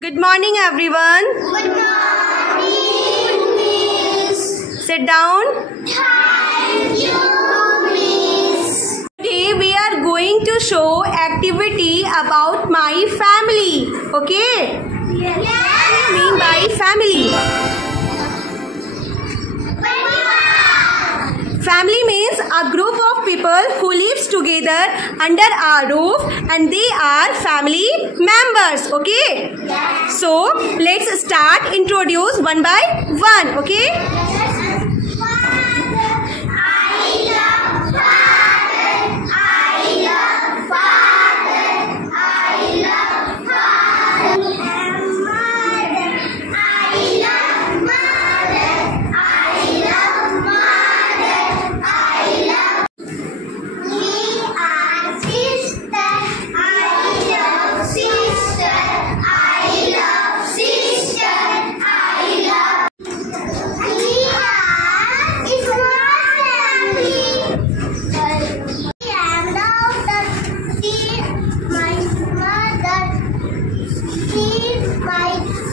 Good morning, everyone. Good morning, Miss. Sit down. Thank you, Miss. Today we are going to show activity about my family. Okay? Yes. What do you mean by family? Family means a group of people who lives together under a roof and they are family members. Okay? Yes. So let's start introduce one by one. Okay? My